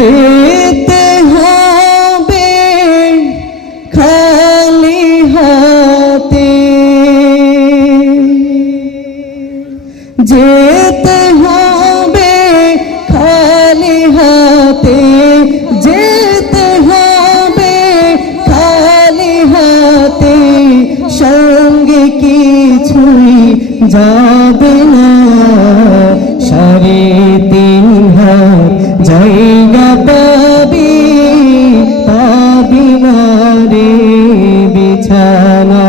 যেতে হবে খালি হাতে, যেতে হবে খালি হাতে, যেতে হবে খালি হাতে, সঙ্গে কিছুই যাবে না। 3.5 হাত জায়গা পাবি, পাবি না রে বিছানা।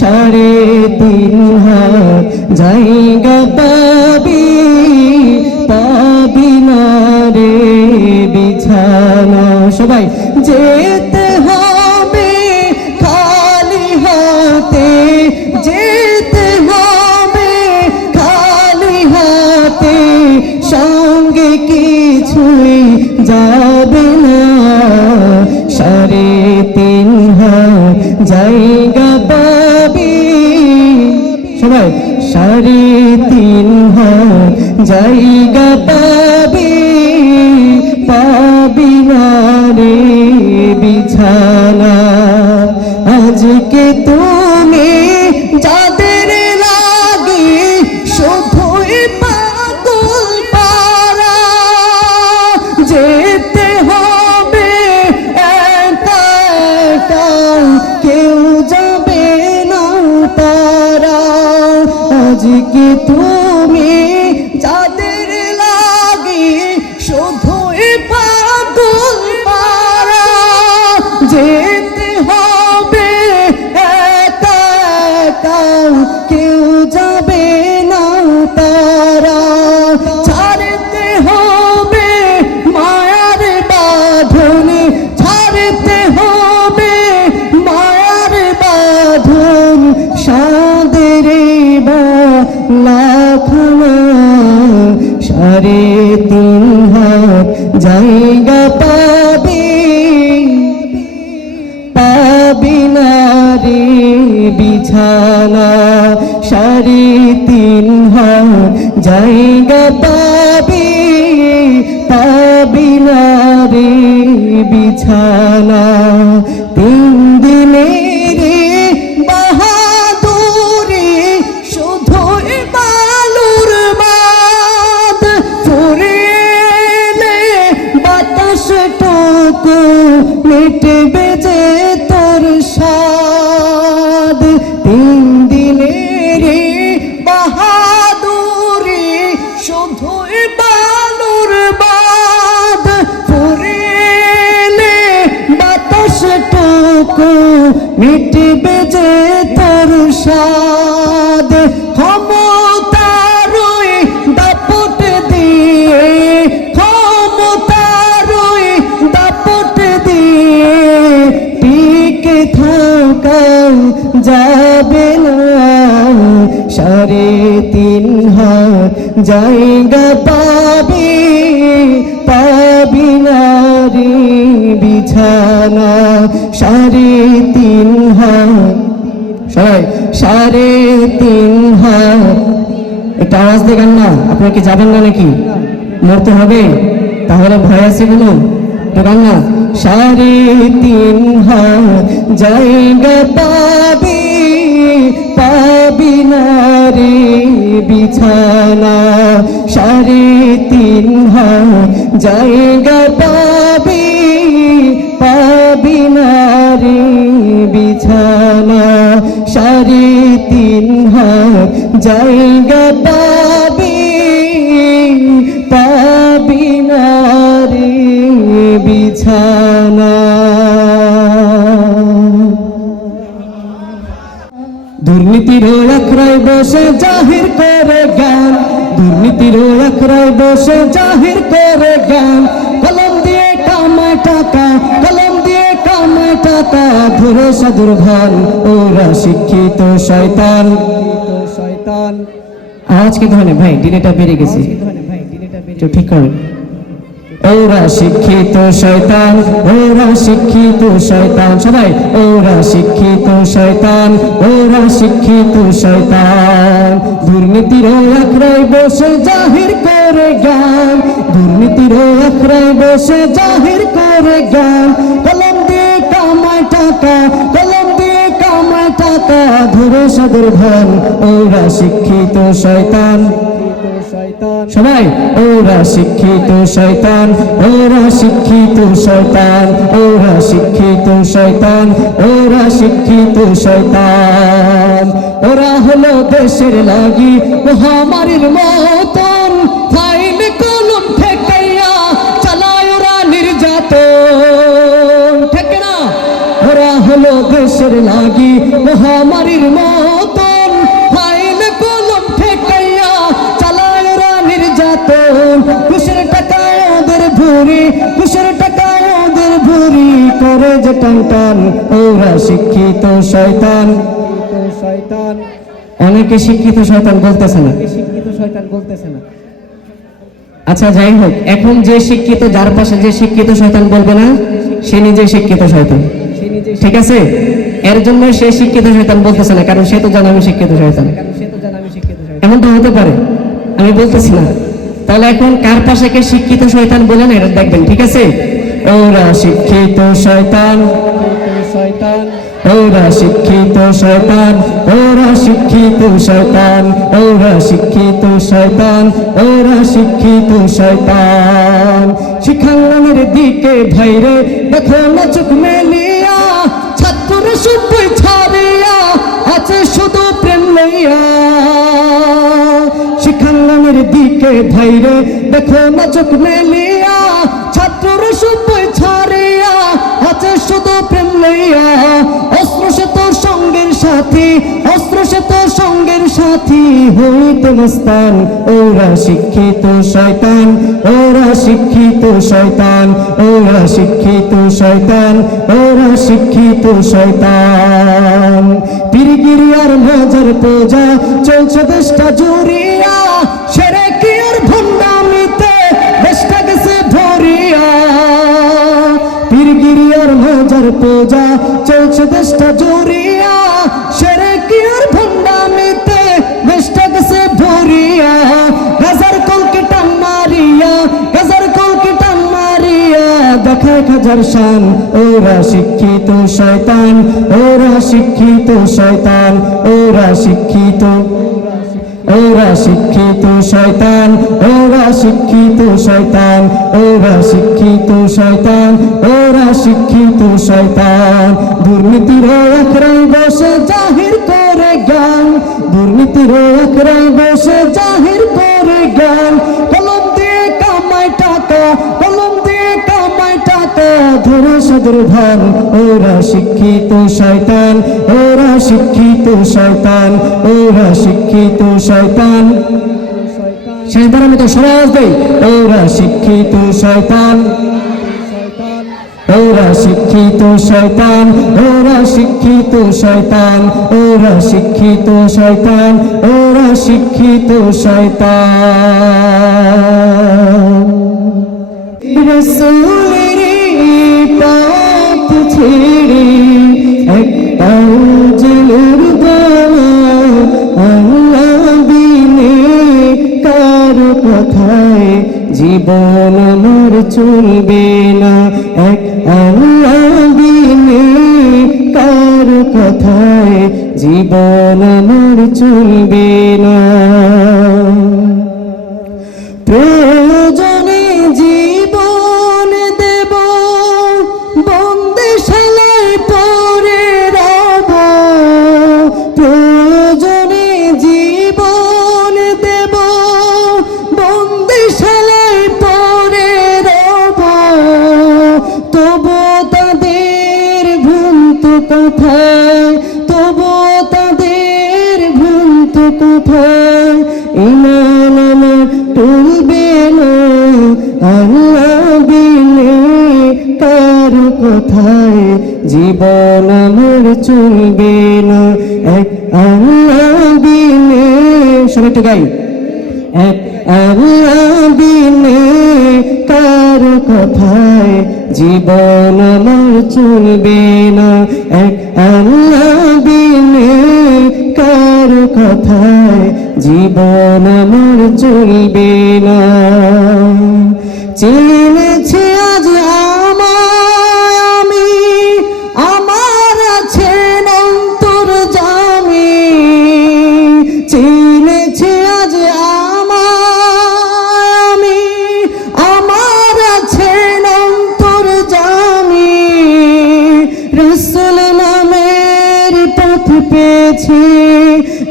3.5 হাত জায়গা পাবি, পাবি না রে বিছানা। সবাই যেতে হবে খালি হাতে, যেতে হবে খালি হাতে, সঙ্গে কিছুই যাবে না। 3.5 হাত জায়গা পাবি, সবাই 3.5 হাত জায়গা পাবি, পাবি না রে বিছানা। আজকে তুমি যাদের লাগে শুধুই পাগল পারা, যেতে হবে একা একা, কেউ যাবে না তারা। আজকে তুমি যাদের লাগে শুধুই পাগল পারা, যেতে হবে একা একা, কেউ যাবে না তারা। ছাড়তে হবে মায়ার বাঁধন, ছাড়তে হবে মায়ার বাঁধন, সাদের লাখানা। 3.5 হাত জায়গা পাবি, পাবি না রে বিছানা। 3.5 হাত জায়গা পাবি, পাবি না রে বিছানা। 3 দিনের বাহাদুরি শুধুই বালুর বাঁধ, ফুরিয়ে বাতাস টুকু মিটবে যে তোর স্বাদ। 3 দিনের বাহাদুরি শুধুই বালুর বাঁধ, ফুরিয়ে বাতাস টুকু মিটবে যে তোর স্বাদ। ক্ষমতারই দাপট দিয়ে, ক্ষমতারই দাপট দিয়ে, টিকে থাকা যাবে না। 3.5 হাত জায়গা পাবি, পাবি না রে বিছানা। 3.5 হাত, সবাই 3.5 হাত। একটা আওয়াজ দেখান না, আপনারা কি যাবেন না নাকি? মরতে হবে? তাহলে ভয় আছে কোনো? দেখান না। 3.5 হাত জায়গা পাবি, পাবি না রে বিছানা। 3.5 হাত জায়গা পাবি, পাবি না রে বিছানা। 3.5 হাত জায়গা পাবি, পাবি না রে বিছানা। দুর্নীতির আখড়ায় বসে জাহির করে জ্ঞান, দুর্নীতির আখড়ায় বসে জাহির করে জ্ঞান। কলম দিয়ে কামায় টাকা, কলম দিয়ে কামায় টাকা, ধরে সাধুর ভান, ওরা শিক্ষিত শয়তান। আওয়াজ কি ধরনের ভাই? ডিলেটা বেড়ে গেছে, ঠিক করেন। ওরা শিক্ষিত শয়তান, ওরা শিক্ষিত শয়তান, সবাই ওরা শিক্ষিত শয়তান, ওরা শিক্ষিত শয়তান। দুর্নীতির আখড়ায় বসে জাহির করে জ্ঞান, দুর্নীতির আখড়ায় বসে জাহির করে জ্ঞান, কলম দিয়ে কামায় টাকা, কলম দিয়ে কামায় টাকা, ধরে সাদের ভান, ওরা শিক্ষিত শয়তান। সবাই ওরা শিক্ষিত শয়তান, ওরা শিক্ষিত শয়তান, ওরা শিক্ষিত শয়তান, ওরা শিক্ষিত শয়তান। ওরা হলো দেশের লাগি মহামারীর মতন, ফাইল কলম ঠেকাইয়া চালায় ওরা নির্যাতন, ঠিক না? ওরা হলো দেশের লাগি মহামারীর মতন, ফাইল কলম ঠেকাইয়া চালায় ওরা নির্যাতন। কুশের টাকায় ওদের ভুরি, কুশের টাকায় ওদের ভুরি, করে যে টান টান, ওরা শিক্ষিত শয়তান। অনেকে শিক্ষিত শয়তান বলতেছে না, শিক্ষিত শয়তান বলতেছে না। আচ্ছা যাই হোক, এখন যে শিক্ষিত, যার পাশে যে শিক্ষিত শয়তান বলবে না, সে নিজে শিক্ষিত শয়তান, ঠিক আছে? এর জন্য সে শিক্ষিত শয়তান বলতেছে না, কারণ সে তো জানে আমি শিক্ষিত শয়তান। এমনটা হতে পারে, আমি বলতেছি না। তাহলে এখন কার পাশে কে শিক্ষিত শয়তান বলেন, এটা দেখবেন, ঠিক আছে? ওরা শিক্ষিত শয়তান, ওরা শিক্ষিত শয়তান, ওরা শিক্ষিত শয়তান, ওরা শিক্ষিত শয়তান, ওরা শিক্ষিত শয়তান। শিক্ষাঙ্গনের দিকে ভাইরে দেখো না চোখ মেলিয়া, ছাত্র সবাই ছাড়িয়া আছে শুধু প্রেম লইয়া। শিক্ষাঙ্গনের দিকে ভাইরে দেখো না চোখ মেলিয়া, ছাত্র সবাই ছাড়িয়া আছে শুধু প্রেম লইয়া। অস্ত্র সে তোর সঙ্গের সাথী, অস্ত্র সে তোর সঙ্গের সাথী, হইতে মস্তান। ওরা শিক্ষিত শয়তান, ওরা শিক্ষিত শয়তান, ওরা শিক্ষিত শয়তান, ওরা শিক্ষিত শয়তান। পীরগিরি আর মজার পূজা চলছে দেশটা জুড়িয়া, সেরে কি আর ভণ্ডামিতে দেশটা গেছে ভরিয়া। পীরগিরি আর মজার পূজা চলছে দেশটা জুড়িয়া, সেরে কি আর ভণ্ডামিতে দেশটা গেছে ভরিয়া। গাজার কলকে টান মারিয়া, গাজার কলকে টান মারিয়া, দেখায় হাজার শান। ওরা শিক্ষিত শয়তান, ওরা শিক্ষিত শয়তান, ওরা শিক্ষিত, ওরা শিক্ষিত শয়তান, ওরা শিক্ষিত শয়তান, ওরা শিক্ষিত শয়তান, ওরা শিক্ষিত শয়তান। দুর্নীতির আখড়ায় বসে জাহির করে জ্ঞান, দুর্নীতির আখড়ায় বসে জাহির করে জ্ঞান, কলম দিয়ে কামায় টাকা, কলম দিয়ে কামায় টাকা, ধরে সাদের ভান। ওরা শিক্ষিত শয়তান, ওরা শিক্ষিত শয়তান, ওরা শিক্ষিত শয়তান। শেষবারের মতো সমাজ দেই, ওরা শিক্ষিত শয়তান, ওরা শিক্ষিত শয়তান, ওরা শিক্ষিত শয়তান, ওরা শিক্ষিত শয়তান, ওরা শিক্ষিত শয়তান। রাসূলের পথ ছেড়ে একটা জেলের দানা, আল্লাহ বিনে কার কথায় জীবন আমার চলবে না। এক আল্লাহ বিনে কার কথায় জীবন আমার চলবে না। প্রয়োজনে জীবন দেব, বন্দিশালায় পড়ে রব। প্রয়োজনে জীবন দেব, বন্দিশালায় পড়ে রব। তবু তাদের ভুলতো কোথায়, তবু তাদের ভুলতো কোথায়, ইমান আমার টলবে না। আল্লাহ বিনে কার কথায় জীবন আমার চলবে না। এক আল্লাহ বিনে, সবাই একটু গাই। এক আল্লাহ বিনে কার কথায় জীবন আমার চলবে না, এক আল্লাহ বিনে কার কথায় জীবন আমার চলবে না। চিনেছি আজ আমায় আমি, আমার আছেন অন্তর্যামী। চিনেছি আজ আমায় আমি, আমার আছেন অন্তর্যামী। রাসূল নামের পথ পেয়েছি,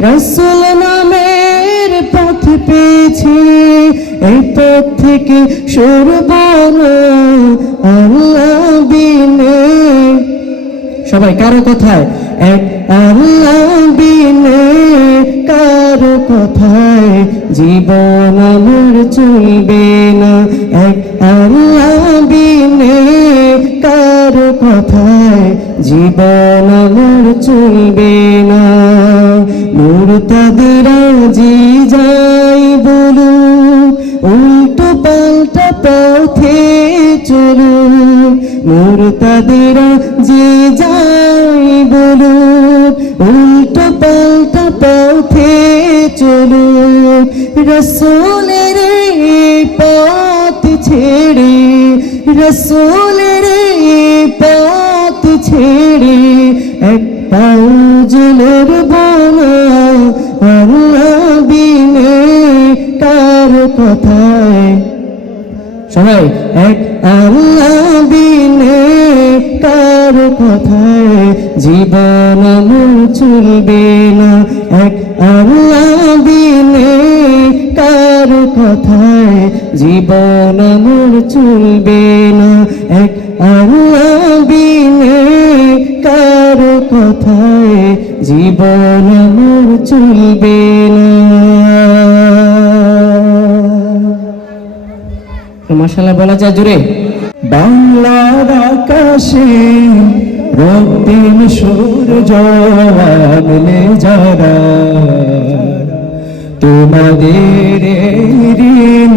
রাসূল নামের পথ পেয়েছি, এই পথ থেকে সরব না আল্লাহ বিনে। সবাই কারো কথায়, এক আল্লাহ বিনে কারো কথায় জীবন আমার চলবে না, এক আল্লাহ বিনে কারো কথায় জীবন আমার চলবে না। মুরতাদিরা জি যাই বলুক, উল্টো পাল্টা পথে চলুক। মুরতাদিরা জি যাই বলুক, উল্টো পাল্টা পথে চলুক। রাসূলের পথ ছেড়ে, রাসূলের পথ ছেড়ে এক পাও যে লড়ব না আল্লাহ বিনে কার কথায়। সবাই এক আল্লাহ বিনে কার কথায় জীবন আমার চলবে না, এক আল্লাহ বিনে কার কথায় জীবন আমার চলবে না, এক আল্লাহ বিনে কার কথায় জীবন আমার চলবে না। মাশাআল্লাহ বলা যায় জোরে। বাংলার আকাশে রক্তিম সূর্য আনলে যারা, তোমাদের ঋণ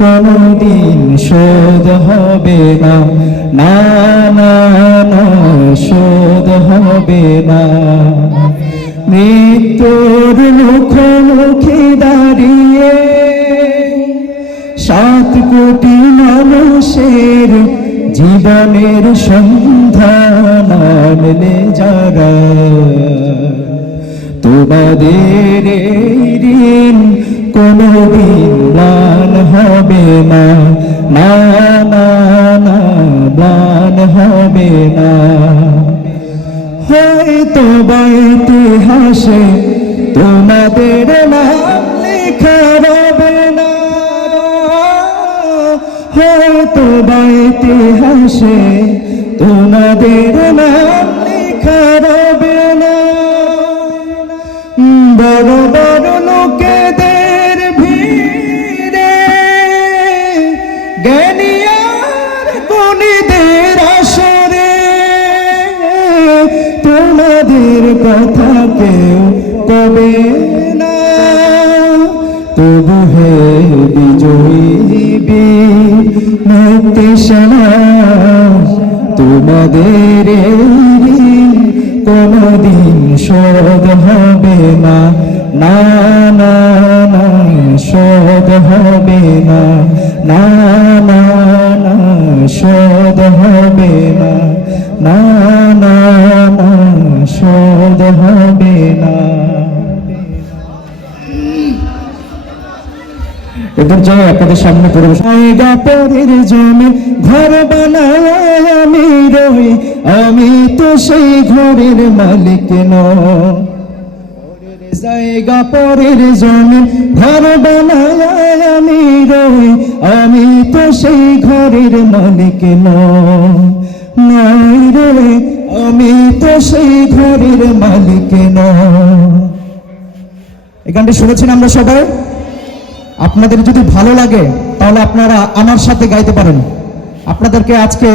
কোনদিন শোধ হবে না, না না না শোধ হবে না। মৃত্যুর মুখোমুখি দাঁড়িয়ে 7 কোটি মানুষের জীবনের সন্ধান আনলে যারা, তোমাদের ঋণ কোনদিন ম্লান হবে না, না না না ম্লান হবে না। হয়তো বা ইতিহাসে তোমাদের নাম লেখা রবে না, হয়তো বা ইতিহাসে তোমাদের নাম লেখা রবে না। বড় বড় লোকেদের ভিড়ে জ্ঞানী আর গুণীদের আসরে তোমাদের কথা কেউ কবে না। তবু হে বিজয়ী বীর মুক্তি সেনা, তোমাদের কোনদিন শোধ হবে না, না না না শোধ হবে না, না না না শোধ হবে না, না না না শোধ হবে না। এদের জন্য আপনাদের সামনে জায়গা পরের জমি ঘর বানায় আমি রই, আমি তো সেই ঘরের মালিক নই। জায়গা পরের জমি ঘর বানায় আমি রই, আমি তো সেই ঘরের মালিক নই রে, আমি তো সেই ঘরের মালিক নই। এই গানটি শুনেছেন আমরা সবাই। আপনাদের যদি ভালো লাগে তাহলে আপনারা আমার সাথে গাইতে পারেন। আপনাদেরকে আজকে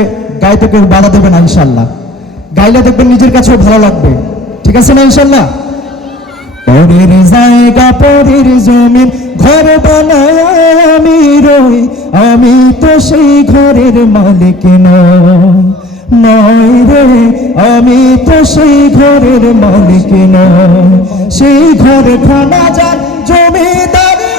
গাইতে কেউ বাধা দেবে না ইনশাল্লাহ। গাইলে দেখবেন নিজের কাছেও ভালো লাগবে, ঠিক আছে না ইনশাল্লাহ? পরের জায়গা পরের জমিন ঘর বানায় আমি রই, আমি তো সেই ঘরের মালিক নয় রে, আমি তো সেই ঘরের মালিক নয়। সেই ঘর খানা যার জমিদারি,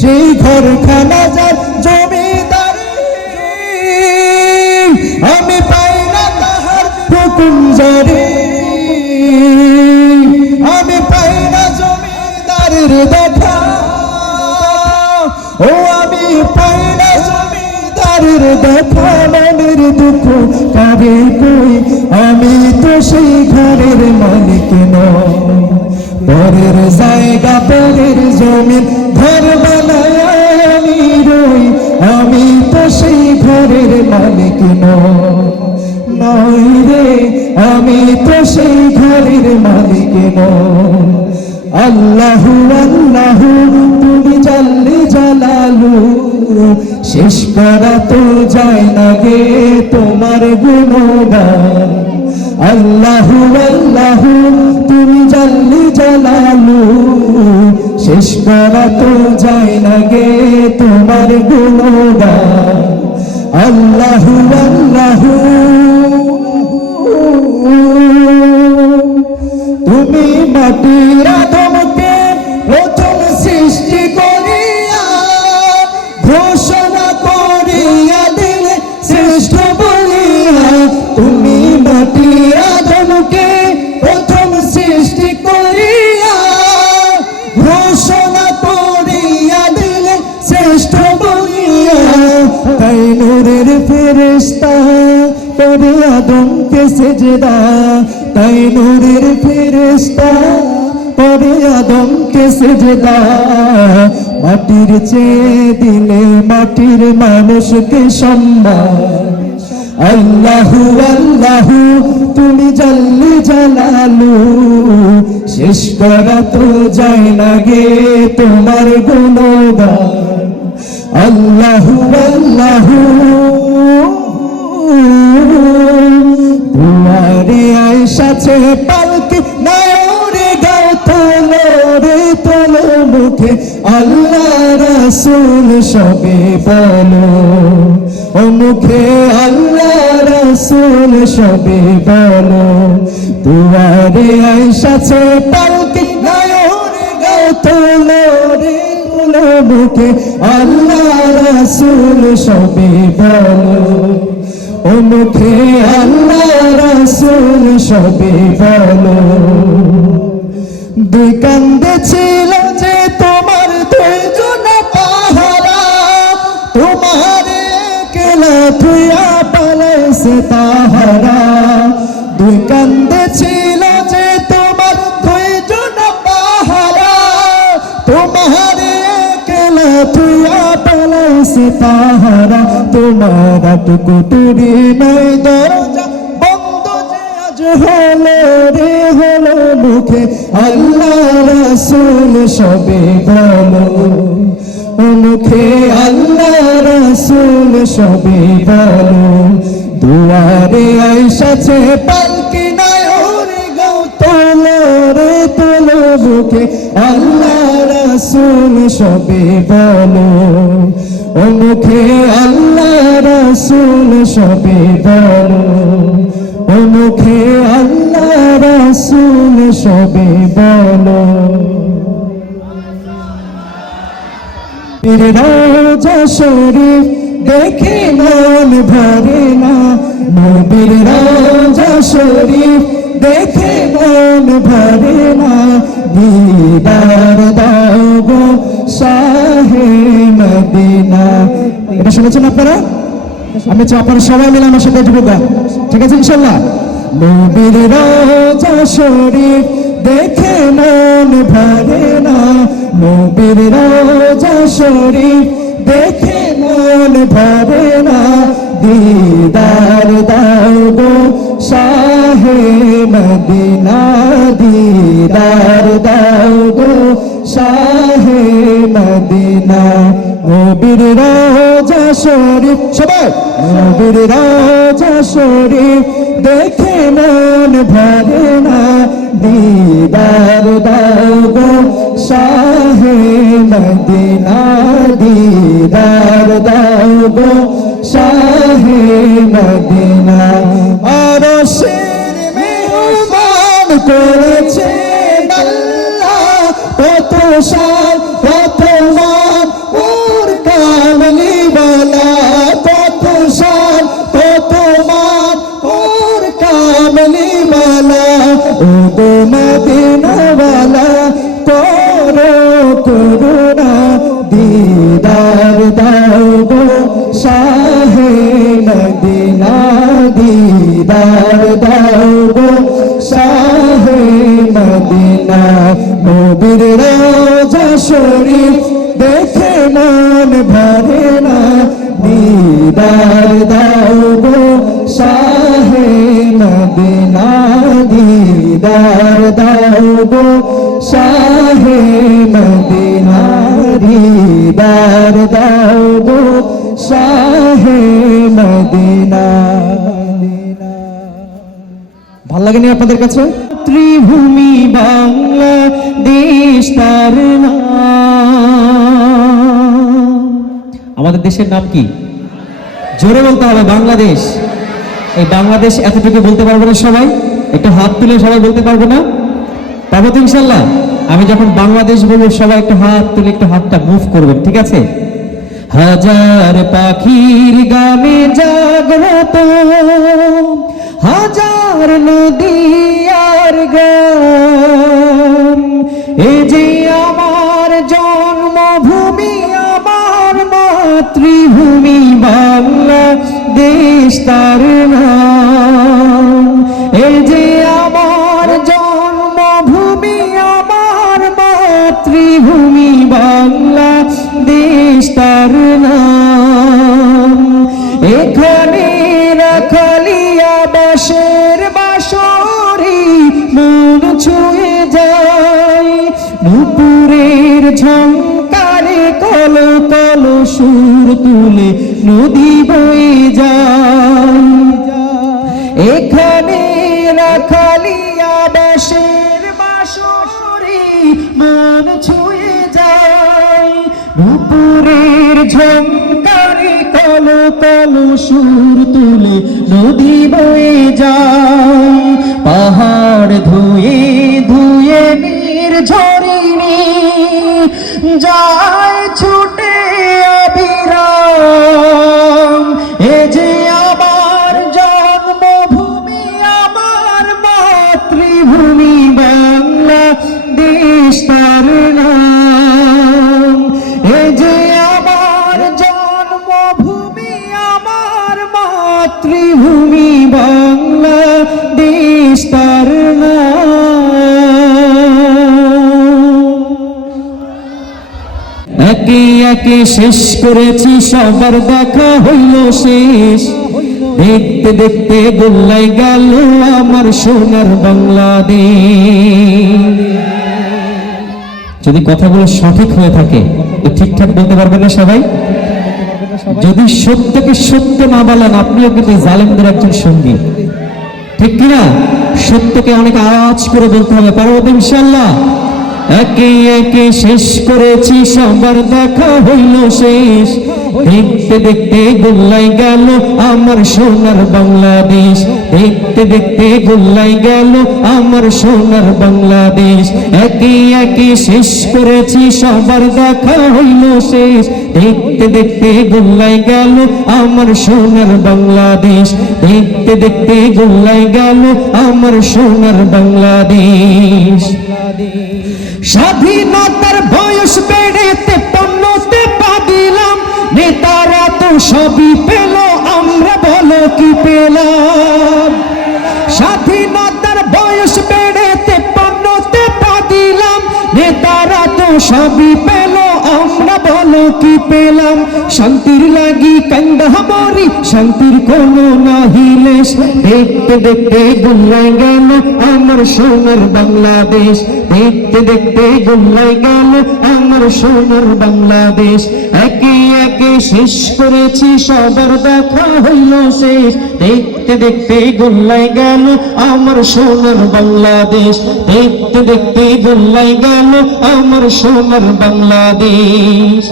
সেই ঘর খানা যার জমিদারি, আমি পাই না তাহার হুকুম জারি, আমি পাই না জমিদারের দেখা, ও আমি পাই না জমিদারের দেখা। মনের দুঃখ কারে কই, আমি তো সেই ঘরের মালিক নই। পরের জায়গা পরের জমিন ঘর বানায় আমি রই, আমি তো সেই ঘরের মালিক নই রে, আমি তো সেই ঘরের মালিক নই। আল্লাহু আল্লাহু তুমি জাল্লে জালালু, শেষ করা তো যায় না গে তোমার গুণগান। আল্লাহু আল্লাহু তুমি জাল্লে জালালু, শেষ করা তো যায় না গে তোমার গুণগান। আল্লাহু আল্লাহু তুমি মাটির আদমকে প্রথম সৃষ্টি করিয়া ঘোষণা করিয়া দিলে শ্রেষ্ঠ বলিয়া। তুমি মাটির আদমকে প্রথম সৃষ্টি করিয়া ঘোষণা করিয়া দিলে শ্রেষ্ঠ বলিয়া। তাই নূরের ফেরেশতা করে আদমকে সেজদা, তাই নূরের ফেরেশতা করে আদমকে সেজদা। মাটির চেয়ে দিলে মাটির মানুষকে সম্মান। আল্লাহু আল্লাহু তুমি জাল্লে জালালু, শেষ করা তো যায় না গে তোমার গুণগান। আল্লাহু আল্লাহু দুয়ারে আয়েশাছে পালকি নাওরে গাও তোলো রে তোলো মুখে আল্লাহ রাসূল সবে বলো, ও মুখে আল্লাহ রাসূল সবে বলো। দুয়ারে আয়েশাছে পালকি নাওরে গাও তোলো রে তোলো মুখে আল্লাহ রাসূল সবে বলো, ও মুখে আল্লাহ রাসূল সবে বলো। দুই কান্দে ছিল যে তোমার দুইজন পাহারা, তোমার একলা থুয়া পালাইছে তাহারা। দুই কান্দে ছিল যে তোমার দুইজন পাহারা, তোমার একলা থুয়া পালাইছে তাহারা। তোমার টুকুটুরি নাই দরজা বন্ধ যে আজ হলো রে হলো, মুখে আল্লাহ রাসূল সবে বলো, ও মুখে আল্লাহ রাসূল সবে বলো। দুয়ারে আয়েশাছে পালকি নাওরে গাও তোলো রে তোলো মুখে আল্লাহ রাসূল সবে বলো, ও মুখে আল্লাহ রাসূল সবে বলো, ও মুখে আল্লাহ রাসূল সবে বলো। পীর রওজা শরীফ দেখে মন ভরে না, নবীর রওজা শরীফ দেখে মন ভরে না। দিদার দাও গো শাহে মদিনা। এটা শুনেছেন আপনারা? আমি চাই আপনারা সবাই মিলে আমার সাথে একটু গান, ঠিক আছে ইনশাআল্লাহ? নবীর রওজা শরীফ দেখে মন ভরে না, নবীর রওজা শরীফ দেখে মন ভরে না। দিদার দাও গো শাহে মদিনা, দিদার দাও গো শাহে মদিনা। নবীর রওজা শরীফ সবাই নবীর রওজা শরীফ দেখে মন ভরে না দিদার দাও গো শাহে মদিনা দিদার দাও গো শাহে মদিনা আরশের মেহমান করেছেন আল্লাহ কত শান কত মান ওর কামলিওয়ালা কত শান কত মান ওর কামলিওয়ালা ও গো মদিনাওয়ালা করো করুণা দিদার দাও গো শাহে মদিনা দিদার দাও গো শাহে মদিনা নবীর রওজা শরীফ দেখে মন ভরে না দিদার দাও গো শাহে মদিনা দিদার দাও গো শাহে মদিনা দিদার দাও গো শাহে মদিনা। ভাল লাগেনি আপনাদের কাছে? ত্রিভূমি বাংলাদেশ তার নাম। আমাদের দেশের নাম কি? জোরে বলতে হবে, বাংলাদেশ। এই বাংলাদেশ এতটুকু বলতে পারবো না সবাই? একটু হাত তুলে সবাই বলতে পারবো না? পারবো তো ইনশাল্লাহ? আমি যখন বাংলাদেশ বলবো সবাই একটু হাত তুলে একটু হাতটা মুভ করবেন, ঠিক আছে? হাজার পাখির গানে জাগ্রত হাজার নদী আর গ্রাম, এ যে আমার জন্মভূমি আমার মাতৃভূমি বাংলাদেশ তার নাম। এ যে আমার জন্মভূমি আমার মাতৃভূমি বাংলাদেশ তার নাম। এখানে রাখালিয়া বাঁশের বাঁশরি মন ছুঁয়ে যায়, নুপুরের ঝংকারে কল কল সুর তুলে নদী বয়ে যায়। এখানে রাখালিয়া বাঁশের বাঁশরি মন ছুঁয়ে যায়, নুপুরের ঝংকারে কল কল সুর তুলে নদী বয়ে যায়। পাহাড় ধুয়ে ধুয়ে নির্ঝরিণী যায় ছুটে অবিরাম, এ যে আমার জন্মভূমি আমার মাতৃভূমি বাংলাদেশ তার নাম। এ যে আমার জন্মভূমি আমার মাতৃভূমি বাংলাদেশ তার নাম। একে একে শেষ করেছি সবার দেখা হইল শেষ, দেখতে দেখতে গোল্লাই গেল আমার সোনার বাংলাদেশ। যদি কথাগুলো সঠিক হয়ে থাকে ঠিকঠাক বলতে পারবেন না সবাই? যদি সত্যকে সত্য না বলেন আপনিও কিন্তু জালেমদের একজন সঙ্গী, ঠিক কিনা? সত্যকে অনেক আওয়াজ করে বলতে হবে, পারবো ইনশাআল্লাহ? একে একে শেষ করেছি সবার দেখা হইল শেষ, দেখতে দেখতে গোল্লাই গেল আমার সোনার বাংলাদেশ। দেখতে দেখতে গোল্লাই গেল আমার সোনার বাংলাদেশ। একে একে শেষ করেছি সবার দেখা হইল শেষ, দেখতে দেখতে গোল্লাই গেল আমার সোনার বাংলাদেশ। দেখতে দেখতে গোল্লাই গেল আমার সোনার বাংলাদেশ। স্বাধীনতার বয়স বেড়ে 53তে পা দিলাম, নেতারা তো সবই পেল, আমরা বলো কি পেলাম? স্বাধীনতার বয়স বেড়ে 53তে পা দিলাম, নেতারা তো সবই পেল, আমরা বলো কি পেলাম? শান্তির লাগি কান্দা মরি, শান্তির কোনো নাহি লেশ। দেখতে দেখতে গোল্লাই গেল আমার সোনার বাংলাদেশ। দেখতে দেখতে গোল্লাই গেল আমার সোনার বাংলাদেশ। একে একে একে শেষ করেছি সবার দেখা হইল শেষ দেখতে দেখতে গোল্লাই গেল আমার সোনার বাংলাদেশ দেখতে দেখতে গোল্লাই গেল আমার সোনার বাংলাদেশ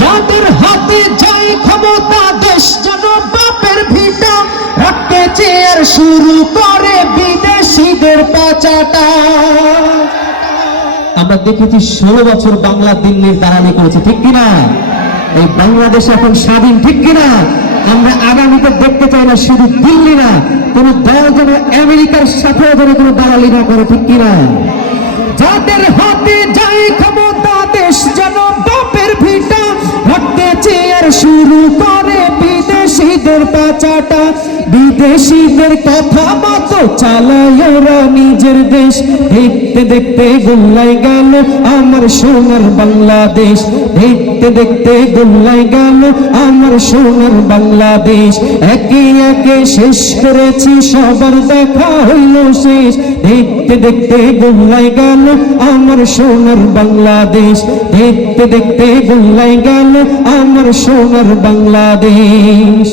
যাদের হাতে যায় ক্ষমতা দেশ যেন বাপের ভিটা রাখতে চেয়ার শুরু করে বিদেশিদের পাচাটা আমরা দেখেছি 16 বছর বাংলা দিল্লির দালালি করেছে ঠিক কিনা এই বাংলাদেশ এখন স্বাধীন ঠিক কিনা আমরা আগামীতে দেখতে চাই না শুধু দিল্লি না কোন দল যেন আমেরিকার সাথে যেন কোনো দালালি না করে ঠিক কিনা যাদের হাতে যায় ক্ষমতা দেশ যেন বাপের ভিটা রাখতে চেয়ার শুরু করে বিদেশিদের পাচাটা বিদেশিদের কথা মতো চালায় ওরা নিজের দেশ দেখতে দেখতে গোল্লাই গেল আমার সোনার বাংলাদেশ দেখতে দেখতে গোল্লাই গেল আমার সোনার বাংলাদেশ একে একে শেষ করেছি সবার দেখা হইল শেষ দেখতে দেখতে গোল্লাই গেল আমার সোনার বাংলাদেশ দেখতে দেখতে গোল্লাই গেল আমার সোনার বাংলাদেশ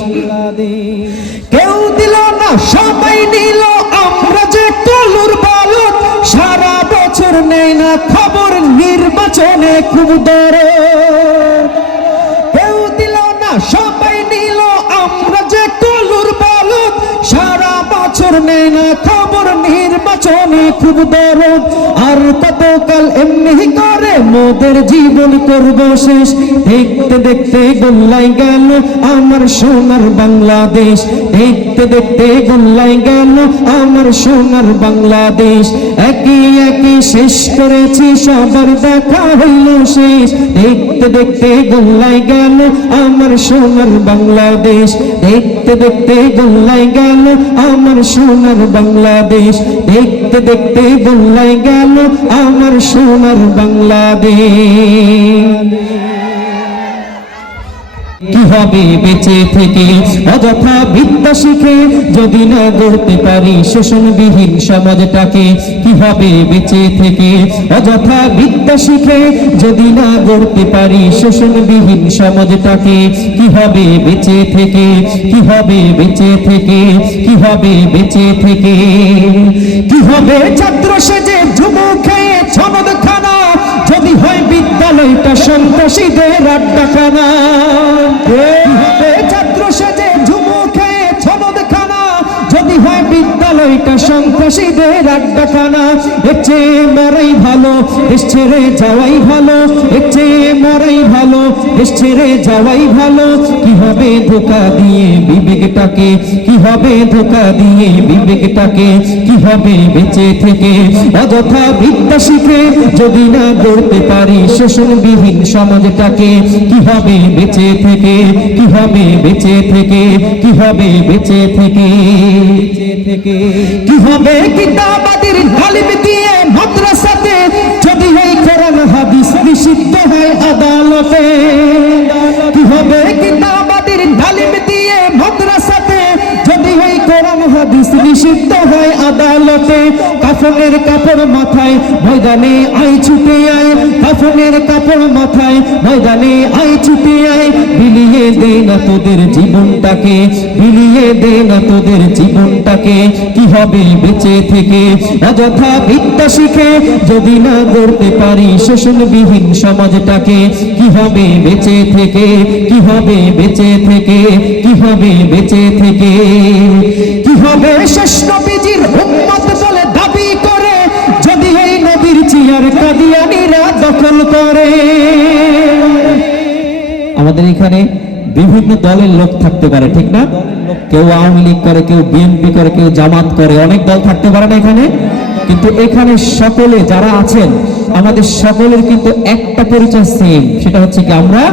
কেউ দিল না সবাই নিল আমরা যে কলুর বালক সারা বছর নেই না খবর নির্বাচনে খুব দরদ কেউ দিল না সবাই নিল আমরা যে কলুর বালক সারা বছর নেই না খবর নির্বাচনে খুব দরদ আর কতকাল এমনি করে মোদের জীবন করব শেষ দেখতে দেখতে গোল্লাই গেল আমার সোনার বাংলাদেশ দেখতে দেখতে গোল্লাই গেল আমার সোনার বাংলাদেশ একে একে শেষ করেছি সবার দেখা হইল শেষ দেখতে দেখতে গোল্লাই গেল আমার সোনার বাংলাদেশ দেখতে দেখতে গোল্লাই গেল আমার সোনার বাংলাদেশ দেখতে দেখতে গোল্লাই গেল আমার সোনার বাংলাদেশ কি হবে বেঁচে থেকে অযথা বিদ্যা শিখে যদি না গড়তে পারি শোষণবিহীন সমাজটাকে কি হবে বেঁচে থেকে অযথা বিদ্যা শিখে যদি না গড়তে পারি শোষণবিহীন সমাজটাকে কি হবে বেঁচে থেকে কি হবে বেঁচে থেকে কি হবে বেঁচে থেকে কি হবে ছাত্র সেজে ঝুমু খেয়ে ছনদ খানা যদি হয় বিদ্যালয়টা সন্ত্রাসীদের আড্ডাখানা ছাত্র সেজে ঝুমু খেয়ে ছনদ খানা যদি হয় বিদ্যালয়টা সন্ত্রাসীদের আড্ডাখানা এর চেয়ে মরাই ভালো দেশ ছেড়ে যাওয়াই ভালো এর চেয়ে মরাই ভালো দেশ ছেড়ে যাওয়াই ভালো কি হবে ধোঁকা দিয়ে বিবেকটাকে কি হবে ধোঁকা দিয়ে বিবেকটাকে কি হবে বেঁচে থেকে অযথা বিদ্যা শিখে যদি না গড়তে পারি শোষণবিহীন সমাজটাকে কি হবে বেঁচে থেকে কি হবে বেঁচে থেকে কি হবে বেঁচে থেকে কি হবে কিতাবাদির তালিম দিয়ে মাদ্রাসাতে যদি এই কোরআন হাদিস নিষিদ্ধ হয় আদালতে কি হবে কিতাবাদির তালিম দিয়ে মাদ্রাসাতে যদি এই কোরআন হাদিস নিষিদ্ধ হয় আদালতে কাফনের কাপড় মাথায় ময়দানে আই ছুটে আয় কাফনের কাপড় মাথায় ময়দানে আই ছুটে আয় বিলিয়ে দে না তোদের জীবনটাকে বিলিয়ে দে না তোদের জীবনটাকে কি হবে বেঁচে থেকে অযথা বিদ্যা শিখে যদি না গড়তে পারি শোষণবিহীন সমাজটাকে কি হবে বেঁচে থেকে কি হবে বেঁচে থেকে কি হবে বেঁচে থেকে কি হবে শেষ নবীজির উম্মত বলে দাবি করে যদি এই নবীর চেয়ার কাদিয়ানীরা দখল করে আমাদের এখানে বিভিন্ন দলের লোক থাকতে পারে ঠিক না কেউ আওয়ামী লীগ করে কেউ বিএনপি করে কেউ জামাত করে অনেক দল থাকতে পারে না এখানে কিন্তু এখানে সকলে যারা আছেন আমাদের সকলের কিন্তু একটা পরিচয় সেম সেটা হচ্ছে কি আমরা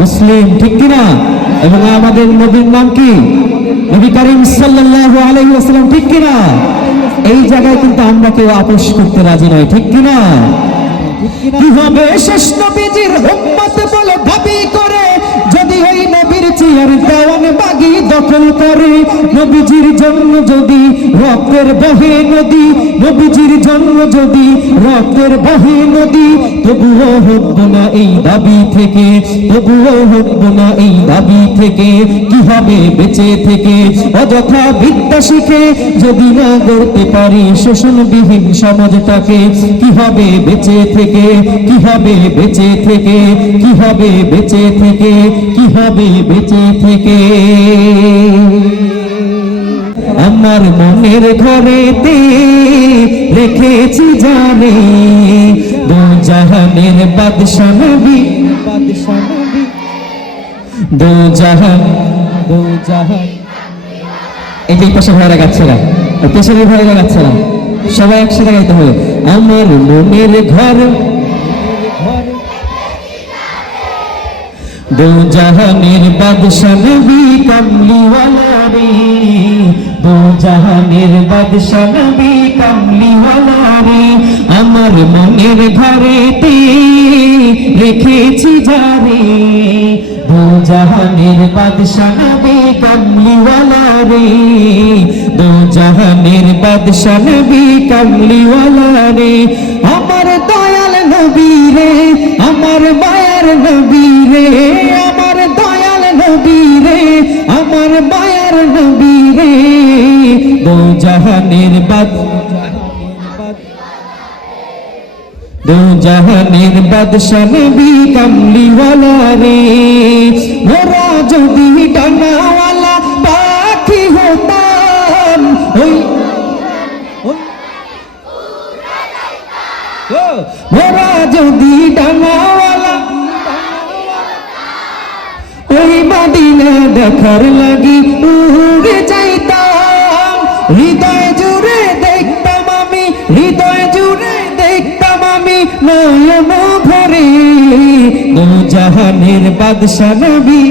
মুসলিম ঠিক কিনা এবং আমাদের নবীর নাম কি নবী করিম সাল্লাল্লাহু আলাইহি ওয়াসাল্লাম ঠিক কিনা এই জায়গায় কিন্তু আমরা কেউ আপোষ করতে রাজি নই ঠিক কিনা কি হবে শেষ নবীজির উম্মত বলে দাবি করে যদি এই নবীর চেয়ার দেওয়ান বাগি দখল করে। নবীজির জন্য যদি রক্তের বহে নদী, নবীজির জন্য যদি রক্তের বহে নদী, তবুও হটবো না এই দাবি থেকে, তবুও হটবো না এই দাবি থেকে। কি হবে বেঁচে থেকে অযথা বিদ্যা শিখে যদি না গড়তে পারি শোষণবিহীন সমাজটাকে? কি হবে বেঁচে থেকে, কি হবে বেঁচে থেকে, কি হবে বেঁচে থেকে, কি হবে বেঁচে থেকে? আমার মনের ঘরেতে রেখেছি জানে দু জাহানের বাদশা নবী, দু জাহান, দু জাহান। এই পাশে ভাইরা গাচ্ছে না, পেছনের ভাইরা গাচ্ছে না, সবাই একসাথে গাইতে হবে। আমার মনের ঘর দু জাহানের বাদশা নবী কামলিওয়ালা রে, দু জাহানের বাদশা নবী কামলিওয়ালা রে। আমার মনের ঘরেতে রেখেছি যারে দু জাহানের বাদশা নবী কামলিওয়ালা রে, দু জাহানের বাদশা নবী কামলিওয়ালা রে। আমার দয়াল নবী রে, আমার মায়ার নবী রে, আমার দয়াল নবী রে, আমার মায়ার নবী রে। দু জাহানের বাদ, দু জাহানের বাদশা নবী কামলিওয়ালা রে। মোরা যদি ডানাওয়ালা পাখি হতাম, ওই মোরা যদি ডানাওয়ালা ওই মদিনা দেখার লাগি উড়ে যাইতাম। হৃদয় জুড়ে দেখতাম আমি, হৃদয় জুড়ে দেখতাম আমি নয়ন ভরে দু জাহানের বাদশা নবী,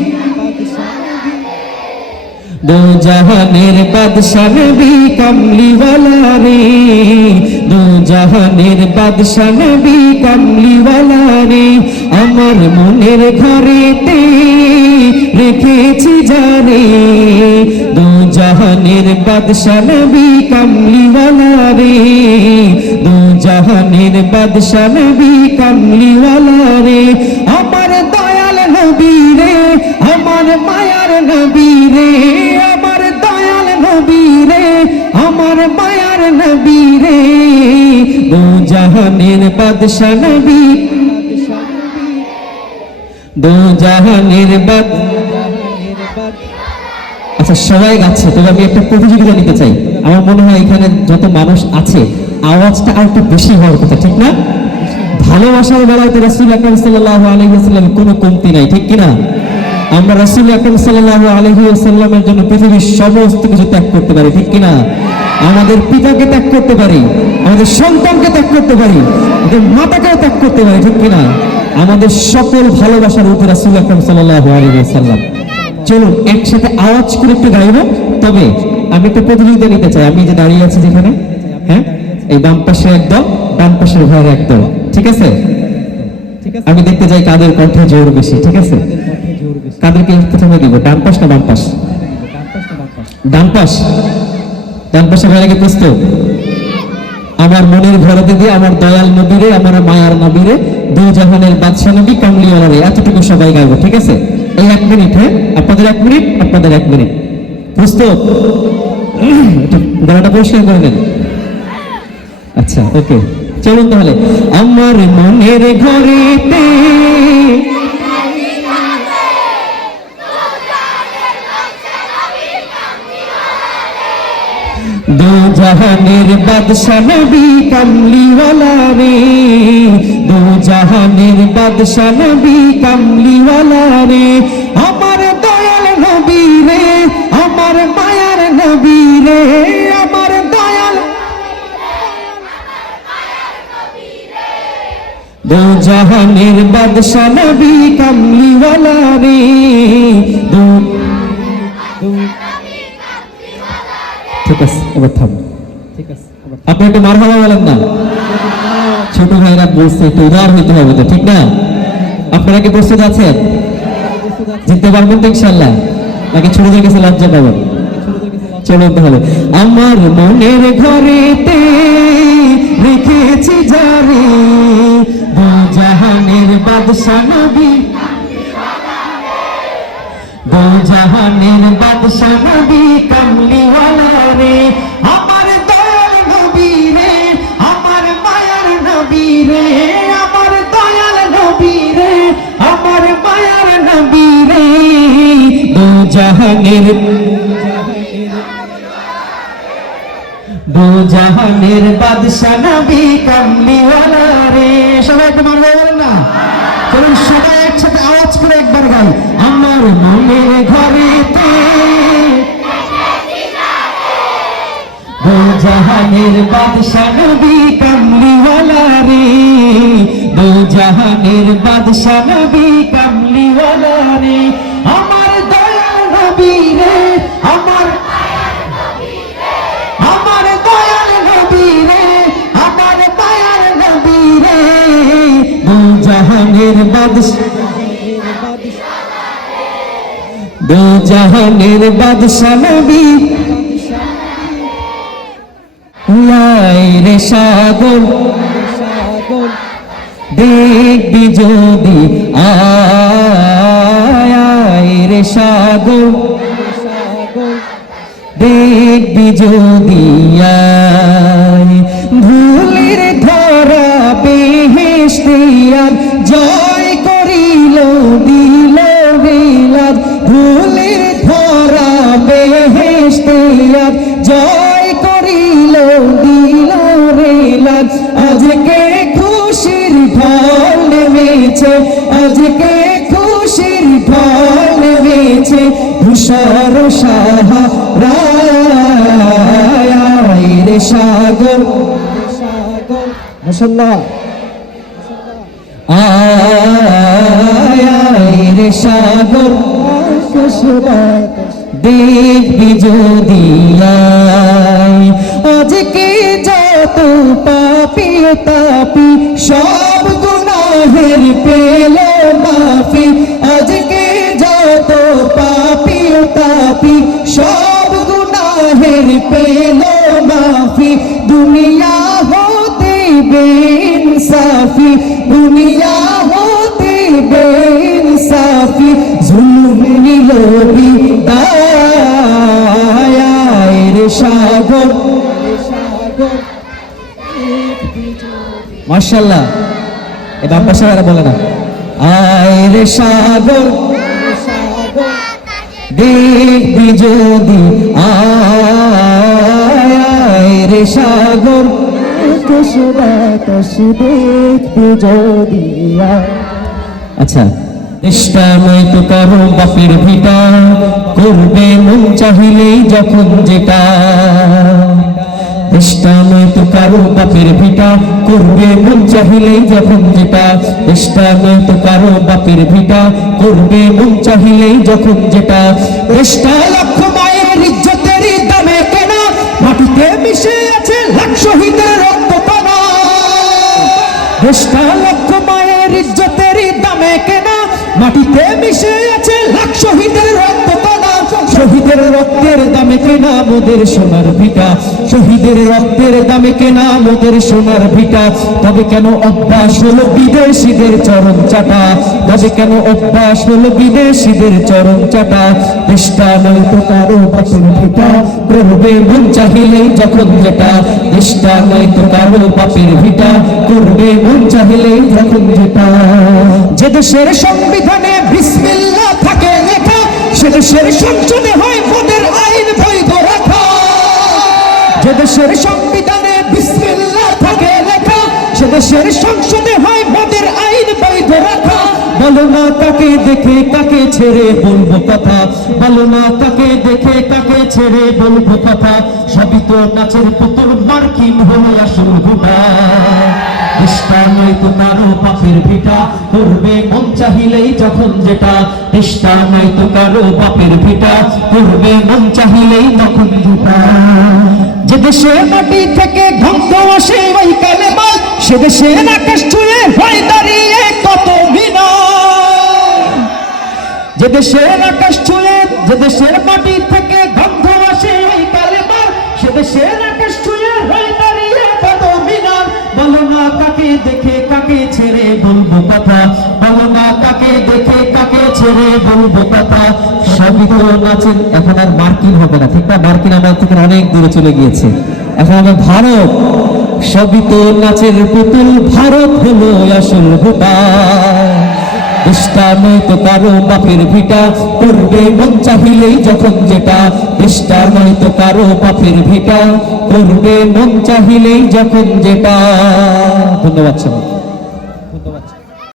দু জাহানের বাদশা নবী কামলিওয়ালা রে, দু জাহানের বাদশা নবী কামলিওয়ালা রে। আমার মনের ঘরেতে রেখেছি যারে দু জাহানের বাদশা নবী কামলিওয়ালা রে, দু জাহানের বাদশা নবী কামলিওয়ালা রে। আমার দয়াল নবী রে, আমার মায়ার নবী রে, আমার দয়াল নবী রে, আমার মায়ার নবী রে। দু জাহানের বাদশা নবী, দু জাহানের বাদ। আচ্ছা সবাই গাচ্ছে, তবে আমি একটা প্রতিযোগিতা নিতে চাই। আমার মনে হয় এখানে যত মানুষ আছে আওয়াজটা আর একটু বেশি হওয়ার কথা, ঠিক না? ভালোবাসার বেলাতে রাসূল আকরাম সাল্লাল্লাহু আলাইহি ওয়াসাল্লাম কোনো কমতি নাই, ঠিক কিনা? আমরা রাসূল আকরাম সাল্লাল্লাহু আলাইহি ওয়াসাল্লামের জন্য পৃথিবীর সমস্ত কিছু ত্যাগ করতে পারি, ঠিক কিনা? আমাদের পিতাকে ত্যাগ করতে পারি, আমাদের সন্তানকে ত্যাগ করতে পারি, আমাদের মাতাকেও ত্যাগ করতে পারি, ঠিক কিনা? আমাদের সকল ভালোবাসার উপর রাসূল আকরাম সাল্লাল্লাহু আলাইহি ওয়াসাল্লাম। চলুন একসাথে আওয়াজ করে একটু গাইব। তবে আমি একটা প্রতিযোগিতা নিতে চাই। আমি যে দাঁড়িয়ে আছি যেখানে, হ্যাঁ, এই বাম পাশে একদম, ডান পাশের ঘরে একদম, ঠিক আছে? আমি দেখতে চাই কাদের কণ্ঠে জোর বেশি, ঠিক আছে? কাদেরকে প্রথমে দিব, ডান পাশ না বাম পাশ? ডান পাশ। ডান পাশে ঘরে কি প্রস্তুত? আমার মনের ঘরেতে দিয়ে আমার দয়াল নবীরে, আমার মায়ার নবীরে, দু জাহানের বাদশা নবী কামলিওয়ালা রে, এতটুকু সবাই গাইবো, ঠিক আছে? এই 1 মিনিট, হ্যাঁ, আপনাদের 1 মিনিট, আপনাদের 1 মিনিট। প্রস্তুত? গলাটা পরিষ্কার করে নেন। আচ্ছা, ওকে, চলুন তাহলে। আমার মনের ঘরেতে দু জাহানের বাদশা নবী কামলিওয়ালা রে, দু জাহানের বাদশা নবী কামলিওয়ালা রে। আমার দয়াল নবী রে, আমার মায়ার নবী রে, আমার দয়াল দু জাহানের বাদশা নবী কামলিওয়ালা রে। ঠিক আছে, এবার থাম। ঠিক আছে, আপনি একটু মারহাবা বলেন না? ছোট ভাইরা বলছে একটু উদার হইতে হবে তো, ঠিক না? আপনারা কি প্রস্তুত আছেন? জিততে পারবেন তো ইনশাআল্লাহ, নাকি ছোটদের কাছে লজ্জা পাবেন? চলুন তাহলে। আমার মনের ঘরেতে রেখেছি জারি দু জাহানের বাদশা নবী, দু জাহানের বাদশা নবী কামলিওয়ালা রে, আমার দয়াল নবী রে, আমার মায়ার নবী রে, আমার দয়াল নবী রে, আমার মায়ার নবী রে, দু জাহানের দু জাহানের বাদশা নবী কামলিওয়ালা রে। সবাই একটু মারবে না? চলুন সবাই একসাথে আওয়াজ করে একবার গাই। আমার মনের ঘরেতে দু জাহানের বাদশা নবী কামলিওয়ালা রে, দু জাহানের বাদশা নবী কামলিওয়ালা রে, আমার দয়াল নবী রে, আমার দয়াল নবী রে, আমার দয়াল নবী রে, দু জাহানের বাদশা, দু জাহানের বাদশা নবী। আয় রে সাগর দেখবি যদি, আয় রে সাগর দেখবি যদি, আয় ধুলির ধরা বেহেশতে আর জয় করিল দিল বিলাদ, ধুলির ধরা বেহেশতে আর জয় করিল দিল বিলাদ, আজকে খুশির ঢল নেমেছে, আজকে খুশির ঢল নেমেছে, ধূসর সাহারা রে সাগর, মাশাআল্লাহ, আয় রে সাগর দেখবি যদি, আয় আজকে যত পাপী তাপী সব গুনাহের পেল মাফি, আজকে যত পাপী তাপী সব গুনাহের পেল মাফি, দুনিয়া হতে বেইনসাফি, দুনিয়া হতে বেইনসাফি, জুলুম নিল বিদায়, আয় রে সাগর। মাশাআল্লাহ, এই বাম পাশে আর বলে না, আয় রে সাগর দেখবি যদি, আয় রে সাগর দেখবি যদি। আচ্ছা, চেষ্টা নয় তো কারো বাপের ভিটা, করবে মন চাহিলেই যখন যেটা, চেষ্টা নয় তো কারো বাপের ভিটা, করবে মন চাহিলেই যখন যেটা, চেষ্টা নয় তো কারো বাপের ভিটা, করবে মন চাহিলেই যখন যেটা, চেষ্টা লক্ষ মায়ের ইজ্জতের দামে কেনা, মাটিতে মিশে আছে লাখ শহীদের রক্ত কণা, চেষ্টা লক্ষ মায়ের ইজ্জতের দামে কেনা, মাটিতে মিশে আছে লাখ শহীদের রক্ত কণা, শহীদের রক্তের দামে কেনা মোদের সোনার ভিটা, শহীদের রক্তের দামে কেনা মোদের সোনার ভিটা, তবে কেন অভ্যাস হলো বিদেশিদের চরণ চাটা, তবে কেন অভ্যাস হলো বিদেশিদের চরণ চাটা, চেষ্টা নয় তো কারো বাপের ভিটা, করবে মন চাহিলেই যখন যেটা, চেষ্টা নয় তো কারো বাপের ভিটা, করবে মন চাহিলেই যখন যেটা, যে দেশের সংবিধানে বিসমিল্লাহ থাকে লেখা, সে দেশের সংসদে হয় মোদের আইন বৈধ রাখা, যে দেশের সংবিধানে বিসমিল্লাহ থাকে লেখা, সে দেশের সংসদে হয় মোদের আইন বৈধ রাখা, বলো না কাকে দেখে কাকে ছেড়ে বলবো কথা, বলো না কাকে দেখে কাকে ছেড়ে বলবো কথা, সবই তো নাচের পুতুল মার্কিন হলো আসল হুদা, চেষ্টা নয় তো কারো বাপের ভিটা, করবে মন চাহিলেই যখন যেটা, চেষ্টা নয় তো কারো বাপের ভিটা, করবে মন চাহিলেই তখন যেটা, যে দেশে মাটি থেকে ধ্বংস আসে ওই কালেমা, সে দেশের আকাশ ছুঁয়ে হয় দাঁড়িয়ে কত বিনা, যে যে দেশের আকাশ ছুঁয়ে, যে দেশের মাটি থেকে গন্ধ আসে ওই কালেমার, সে দেশের আকাশ ছুঁয়ে হয়ে দাঁড়িয়ে কাঁদো মিনার। বলো না কাকে দেখে কাকে ছেড়ে বলবো কথা, বলো না কাকে দেখে কাকে ছেড়ে বলবো কথা। সবই তো নাচের, এখন আর মার্কিন হবে না, ঠিক না? মার্কিন আমার থেকে অনেক দূরে চলে গিয়েছে, এখন আমার ভারত। সবই তো নাচের পুতুল, ভারত হলো আসল ভোটা। দেশটা নয় তো কারো বাপের ভিটা, করবে মন চাহিলেই যখন যেটা। দেশটা নয় তো কারো বাপের ভিটা, করবে মন চাহিলেই যখন যেটা। ধন্যবাদ সবাই।